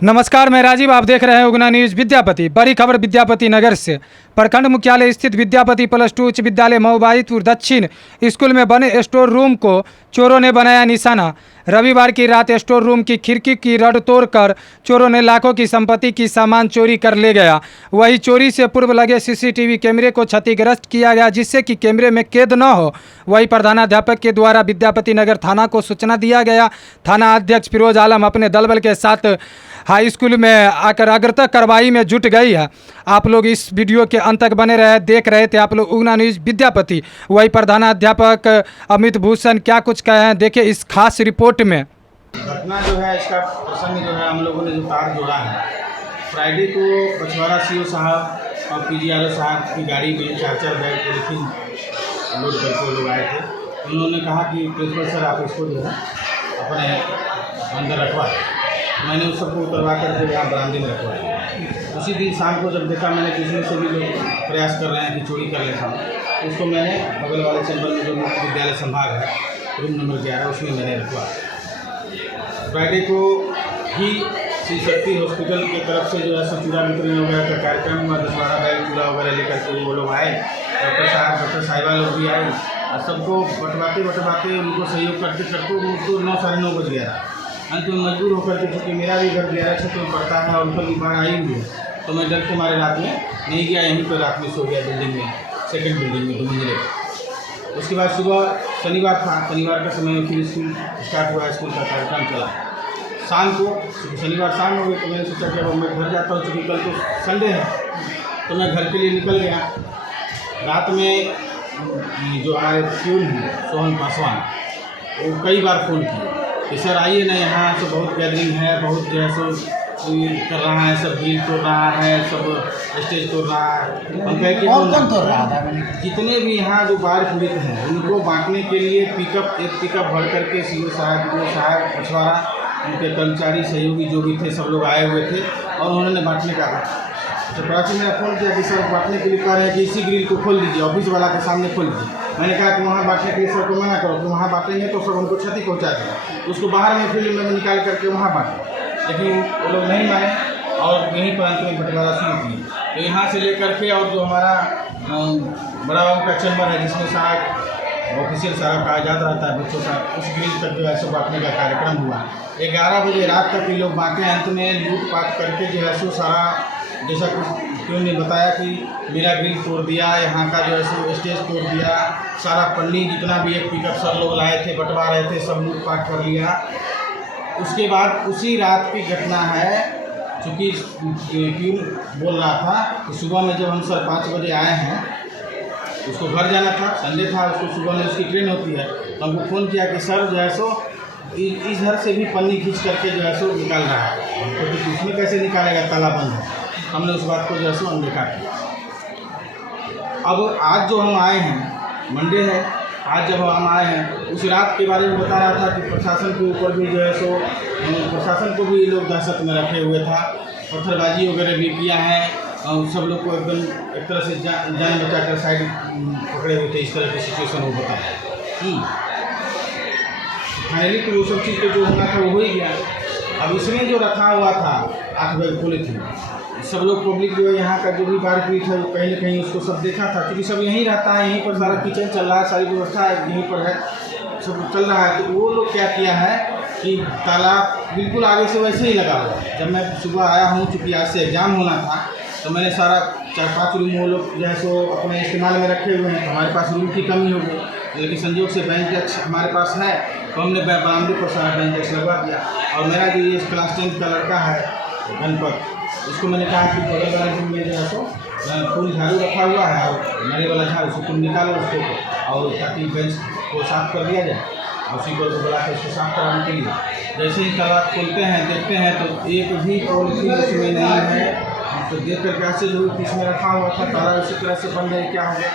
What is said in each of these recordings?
नमस्कार, मैं राजीव। आप देख रहे हैं उगना न्यूज़। विद्यापति। बड़ी खबर विद्यापति नगर से। प्रखंड मुख्यालय स्थित विद्यापति +2 उच्च विद्यालय मऊबाईपुर दक्षिण स्कूल में बने स्टोर रूम को चोरों ने बनाया निशाना। रविवार की रात स्टोर रूम की खिड़की की रड तोड़कर चोरों ने लाखों की संपत्ति की सामान चोरी कर ले गया। वही चोरी से पूर्व लगे सीसीटीवी कैमरे को क्षतिग्रस्त किया गया, जिससे कि कैमरे में कैद न हो। वही प्रधानाध्यापक के द्वारा विद्यापति नगर थाना को सूचना दिया गया। थाना अध्यक्ष फिरोज आलम अपने दलबल के साथ हाई स्कूल में आकर अग्रता कार्रवाई में जुट गई है। आप लोग इस वीडियो के अंत तक बने रहे। देख रहे थे आप लोग उगना न्यूज़ विद्यापति। वही प्रधानाध्यापक अमित भूषण क्या कुछ कहे हैं, देखिए इस खास रिपोर्ट में। घटना जो है, इसका प्रसंग जो है, हम लोगों ने जो तार जोड़ा है, फ्राइडे को पछवाड़ा सीओ साहब और पीजीआरओ साहब की गाड़ी में 4 बैग पॉलीथीन लोड करके वो लोग आए थे। उन्होंने कहा कि प्रिंसिपल सर आप इसको जो है अपने अंदर रखवाएं। मैंने उस सबको उतरवा करके यहाँ बरामदे में रखवाया। उसी दिन शाम को जब देखा मैंने कि इसमें से भी लोग प्रयास कर रहे हैं कि चोरी कर लेता हूँ, उसको मैंने बगल वाले चैम्बर में जो मुख्य विद्यालय संभाग है, रूम नंबर 11, उसमें मैंने रखवाया। फ्राइडे को ही श्री शक्ति हॉस्पिटल की तरफ से जो है सो चूड़ा वितरण वगैरह का कार्यक्रम हुआ। 10-12 बैग चूड़ा वगैरह लेकर के वो लोग आए। डॉक्टर साहिबा लोग भी आए और सबको बटवाते उनको सहयोग करते करते उनको 9 साढ़े 9 बज गया। अंत में मजबूर होकर के, क्योंकि मेरा भी घर 11 छत में पड़ता है और उनका भी बाढ़ आई हुई है, तो मैं डर के मारे रात में नहीं गया, यहीं पर रात में सो गया बिल्डिंग में, सेकंड बिल्डिंग में 2 मंजिले। उसके बाद सुबह शनिवार था, शनिवार के समय में फिर स्कूल स्टार्ट हुआ, स्कूल का कार्यक्रम चला। शाम को शनिवार शाम हो गई तो मैंने सोचा कि अब मैं घर जाता हूँ, चूँकि कल तो संडे है, तो मैं घर के लिए निकल गया। रात में जो हमारे प्यून हैं सोहन पासवान, वो कई बार फ़ोन किया कि सर आइए ना, यहाँ तो बहुत गैदरिंग है, बहुत जो है सो कर रहा है, सब ग्रिल तोड़ रहा है, सब स्टेज तोड़ रहा है। हम कहे कि कौन तोड़ रहा था? जितने भी यहाँ जो बाढ़ पीड़ित हैं उनको बांटने के लिए एक पिकअप भर करके सीओ साहब पछवाड़ा, उनके कर्मचारी सहयोगी जो भी थे, सब लोग आए हुए थे और उन्होंने बांटने का कहा। तो प्राची ने फ़ोन किया कि सर बांटने के लिए कह रहे हैं कि इसी ग्रिल को खोल दीजिए, ऑफिस वाला के सामने खोल दीजिए। मैंने कहा कि वहाँ बांटने के लिए सर को मना करो, कि वहाँ बांटेंगे तो सब उनको क्षति पहुँचा देगा, उसको बाहर में फिल्म में निकाल करके वहाँ बांटे। लेकिन वो लोग नहीं माने और यहीं पर अंत में बंटवारा शुरू किए। तो यहाँ से लेकर के और जो हमारा बड़ा बाबू का चैम्बर है, जिसमें सारा ऑफिशियल सारा कागजात रहता है बच्चों का, उस ग्रिल तक जो है सो बांटने का कार्यक्रम हुआ। 11 बजे रात तक ये लोग बांटे। अंत में लूटपाट करके जो है सो सारा, जैसा कुछ क्यों ने बताया कि मेरा ग्रिल तोड़ दिया, यहाँ का जो है सो स्टेज तोड़ दिया, सारा पन्नी जितना भी एक पिकअप सब लोग लाए थे, बंटवा रहे थे, सब लूटपाट कर लिया। उसके बाद उसी रात की घटना है, चूँकि क्यों बोल रहा था कि सुबह में जब हम सर 5 बजे आए हैं, उसको घर जाना था, संडे था, उसको सुबह में उसकी ट्रेन होती है, तो हमको फ़ोन किया कि सर जो है सो इस घर से भी पन्नी खींच करके जो है सो निकाल रहा है। तो उसमें कैसे निकालेगा, ताला बंद है। हमने उस बात को जो है सो अनदेखा किया। अब आज जो हम आए हैं, मंडे है, आज जब हम आए हैं, उस रात के बारे में बता रहा था कि प्रशासन के ऊपर भी जो है सो प्रशासन को भी लोग दहशत में रखे हुए था, पत्थरबाजी वगैरह भी किया है और सब लोग को एकदम एक तरह से जान बचा कर साइड पकड़े हुए थे। इस तरह की सिचुएशन वो बताया। फाइनली तो वो सब चीज़ को जो होना था वो हो ही गया। अब इसमें जो रखा हुआ था 8 बैग पॉलीथीन, सब लोग पब्लिक जो है यहाँ का जो भी बाढ़ पीड़ित है, वो कहीं ना कहीं उसको सब देखा था, क्योंकि सब यहीं रहता है, यहीं पर सारा किचन चल रहा है, सारी व्यवस्था यहीं पर है, सब चल रहा है। तो वो लोग क्या किया है कि ताला बिल्कुल आगे से वैसे ही लगा हुआ। जब मैं सुबह आया हूँ, चूँकि आज से एग्ज़ाम होना था, तो मैंने सारा 4-5 रूम वो लोग जो है सो अपने इस्तेमाल में रखे हुए हैं। तो हमारे पास रूम की कमी हो गई, लेकिन संयोग से बेंच डेस्क हमारे पास है, तो हमने बरामदे पर सारा बेंच डेस्क लगवा दिया। और मेरा जो ये क्लास 10 का लड़का है गणपत, उसको मैंने कहा कि बगल वाले रूम में जो है सो फुल झाड़ू रखा हुआ है और नरे वाला झाड़ू से तुम निकालो उसको, और ताकि बेंच को साफ़ कर दिया जाए। और उसी को बुला कर उसको साफ़ कराने के लिए जैसे ही तालाब खोलते हैं, देखते हैं तो एक भी पॉलीथीन उसमें नहीं है। तो देख कर कैसे जो इसमें रखा हुआ था ताला उसी तरह से बन गया, क्या हो गया।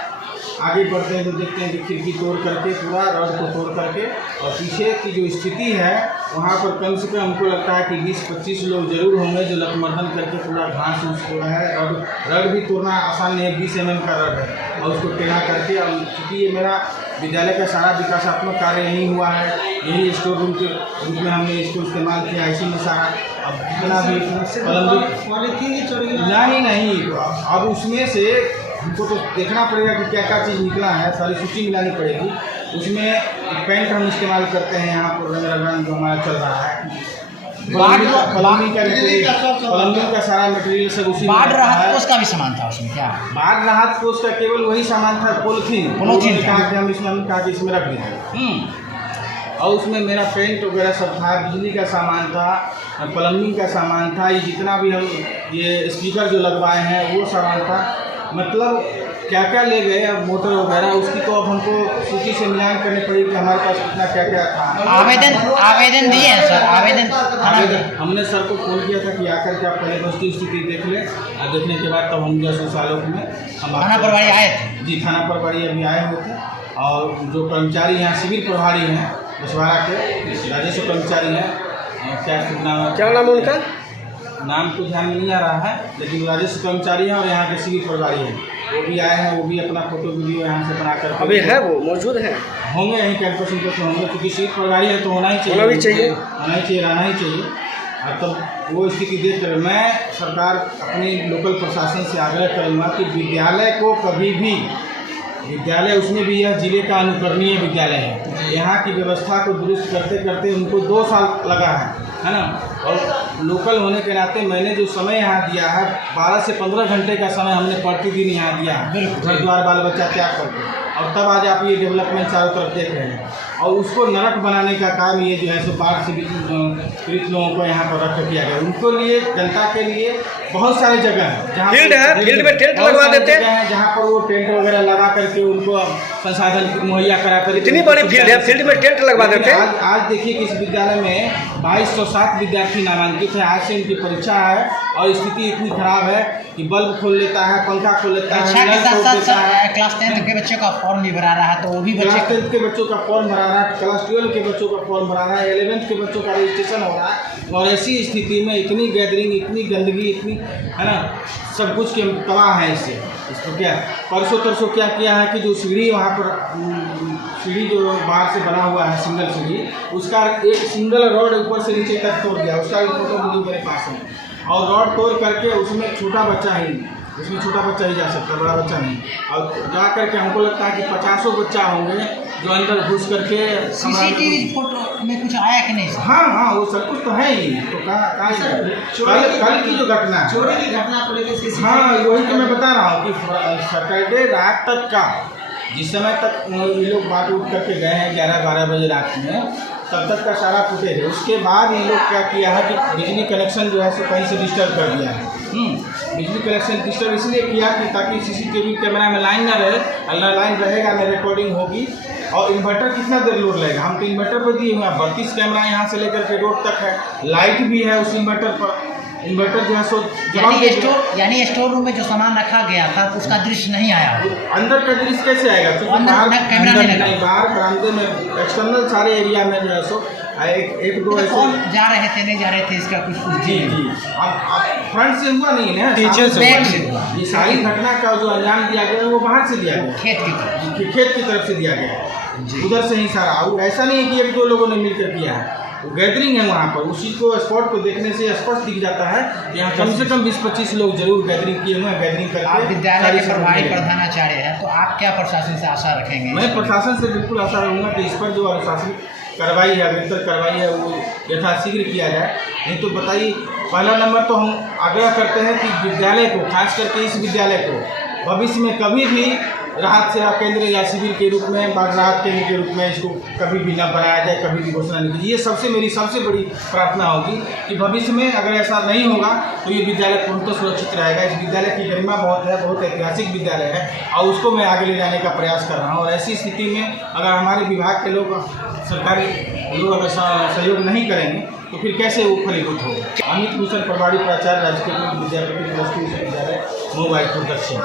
आगे बढ़ते हैं तो देखते हैं कि खिड़की तोड़ करके पूरा रॉड को तोड़ करके और पीछे की जो स्थिति है वहाँ पर कम से कम हमको लगता है कि 20-25 लोग जरूर होंगे जो लकमर्दन करके पूरा घास उस तोड़ा है। रॉड भी तोड़ना आसान नहीं है, 20 mm का रॉड है और उसको टेढ़ा करके। और चूँकि ये मेरा विद्यालय का सारा विकासात्मक कार्य नहीं हुआ है, यही स्टोर रूम के रूप में हमने इसको इस्तेमाल किया, इसी में सारा अब जितना भी नहीं अब उसमें से हमको तो देखना पड़ेगा कि क्या क्या चीज़ निकला है, सारी सूची मिलानी पड़ेगी। उसमें पेंट हम इस्तेमाल करते हैं यहाँ पर, रंग जो हमारा चल रहा है, प्लम्बिंग का सारा मटेरियल सब उसी बाढ़ राहत कोष का भी सामान था उसमें क्या? बाढ़ राहत कोष का केवल वही सामान था, पॉलीथीन कहा कि हम इसमें कहा कि इसमें रख दीजिए। और उसमें मेरा पेंट वगैरह सब था, बिजली का सामान था, प्लम्बिंग का सामान था, ये जितना भी हम ये स्पीकर जो लगवाए हैं वो सामान था। मतलब क्या क्या ले गए, अब मोटर वगैरह उसकी तो अब हमको सूची से मिलान करनी पड़ेगी कि हमारे पास कितना क्या क्या था। आवेदन दिए हैं सर? आवेदन हमने सर को फोन किया था कि आकर के आप पहले वस्तु स्थिति देख लें, और देखने के बाद तब हम जासूस आलोक में हम थाना प्रभारी आए थे। जी, थाना प्रभारी अभी आए हुए थे। और जो कर्मचारी यहाँ शिविर प्रभारी हैं बछवाड़ा के, राजस्व कर्मचारी हैं, क्या नाम है उनका? नाम तो ध्यान में नहीं आ रहा है, लेकिन राजस्व कर्मचारी हैं और यहाँ के शिविर प्रभारी हैं, वो भी आए हैं। वो भी अपना फोटो वीडियो यहाँ से बना कर अभी है, वो मौजूद है, होंगे यहीं कैंपस में होंगे, क्योंकि शिविर प्रभारी है तो होना ही चाहिए, रहना ही चाहिए। और तब वो स्थिति देख कर मैं सरकार अपने लोकल प्रशासन से आग्रह करूँगा कि विद्यालय को कभी भी, विद्यालय उसमें भी यह जिले का अनुकरणीय विद्यालय है, यहाँ की व्यवस्था को दुरुस्त करते करते उनको 2 साल लगा है ना। और लोकल होने के नाते मैंने जो समय यहाँ दिया है, 12 से 15 घंटे का समय हमने प्रतिदिन यहाँ दिया है, घर द्वार बाल बच्चा त्याग करके, और तब आज आप ये डेवलपमेंट चारों तरफ देख रहे हैं। और उसको नरक बनाने का काम ये जो है सो बाढ़ से पीड़ित लोगों को यहाँ पर रख किया गया। उनको लिए, जनता के लिए बहुत सारी जगह है जहाँ फील्ड में टेंट लगवा देते हैं, जहाँ पर वो टेंट वगैरह लगा करके उनको संसाधन मुहैया करा कर, इतनी बड़ी फील्ड है, फील्ड में टेंट लगवा देते हैं। आज देखिए कि इस विद्यालय में 2207 विद्यार्थी नामांकित है। आज से इनकी परीक्षा है और स्थिति इतनी खराब है कि बल्ब खोल लेता है, पंखा खोल लेता है, क्लास 10 के बच्चों का फॉर्म भी भरा रहा है, तो वो भी क्लास 10 के बच्चों का फॉर्म भरा रहा है, क्लास 12 के बच्चों का फॉर्म भरा रहा है, 11th के बच्चों का रजिस्ट्रेशन हो रहा है। और ऐसी स्थिति में इतनी गैदरिंग, इतनी गंदगी, इतनी है ना, सब कुछ के तबाह है इसको क्या परसों तरसों क्या किया है कि जो सीढ़ी वहाँ पर, सीढ़ी जो बाहर से बना हुआ है सिंगल सीढ़ी, उसका एक सिंगल रॉड ऊपर से नीचे तक तोड़ दिया, उसका भी फोटो वीडियो मेरे पास है। और रॉड तोड़ करके उसमें छोटा बच्चा ही, उसमें छोटा बच्चा ही जा सकता, बड़ा बच्चा नहीं। और जा करके हमको लगता है कि 50 बच्चा होंगे जो अंदर घुस करके। सीसीटीवी फोटो में कुछ आया कि नहीं? हाँ, वो सब कुछ तो है ही। तो कल की जो घटना है, चोरी की घटना को लेकर, हाँ वही तो मैं बता रहा हूँ कि सैटरडे रात तक का, जिस समय तक ये लोग बात उठ करके गए हैं 11-12 बजे रात में, तब तक का सारा फुटेज है। उसके बाद ये लोग क्या किया है कि बिजली कनेक्शन जो है सो कहीं से डिस्टर्ब कर दिया है। बिजली कनेक्शन डिस्टर्ब इसलिए किया कि ताकि सीसीटीवी कैमरा में लाइन ना रहे, अगर लाइन रहेगा में रिकॉर्डिंग होगी। और इन्वर्टर कितना देर लोड लगेगा, हम तो इन्वर्टर पर दिए हुए हैं, 32 कैमरा यहाँ से लेकर के रोड तक है, लाइट भी है उस इन्वर्टर पर। इन्वर्टर जो है सो यानी स्टोर रूम में जो सामान रखा गया था उसका दृश्य नहीं आया, अंदर का दृश्य कैसे आएगा? बाहर बरामदे में एक्सटर्नल सारे एरिया में जो है सो एक दो ऐसे जा रहे थे, नहीं जा रहे थे, इसका कुछ जी। अब फ्रंट से हुआ नहीं है, पीछे से ये सारी घटना का जो अंजाम दिया गया है वो बाहर से दिया गया, खेत की तरफ से दिया गया, उधर से ही सारा। ऐसा नहीं है कि 1-2 लोगों ने मिलकर किया है, गैदरिंग है वहाँ पर। उसी को स्पॉट को देखने से स्पष्ट दिख जाता है यहाँ कम से कम 20-25 लोग जरूर गैदरिंग किए हुए हैं। गैदरिंग करके आप विद्यालय के प्रभारी प्रधानाचार्य हैं, तो आप क्या प्रशासन से आशा रखेंगे? मैं प्रशासन से बिल्कुल आशा रहूँगा कि इस पर जो अनुशासनिक कार्रवाई है, बेहतर कार्रवाई है, वो यथाशीघ्र किया जाए। नहीं तो बताइए, पहला नंबर तो हम आग्रह करते हैं कि विद्यालय को, खास करके इस विद्यालय को भविष्य में कभी भी राहत सेवा केंद्र या शिविर के रूप में, बाढ़ राहत केंद्र के रूप में इसको कभी भी न बनाया जाए, कभी भी घोषणा नहीं की। ये मेरी सबसे बड़ी प्रार्थना होगी कि भविष्य में अगर ऐसा नहीं होगा तो ये विद्यालय पूर्णतः सुरक्षित रहेगा। इस विद्यालय की गरिमा बहुत है, बहुत ऐतिहासिक विद्यालय है और उसको मैं आगे ले जाने का प्रयास कर रहा हूँ। और ऐसी स्थिति में अगर हमारे विभाग के लोग, सरकारी लोग अगर सहयोग नहीं करेंगे तो फिर कैसे वो फलीभूत होगा। अमित भूषण, प्रभारी प्राचार्य, राजकीय विद्यालय +2 विद्यालय, मोबाइलपुर दक्षिण।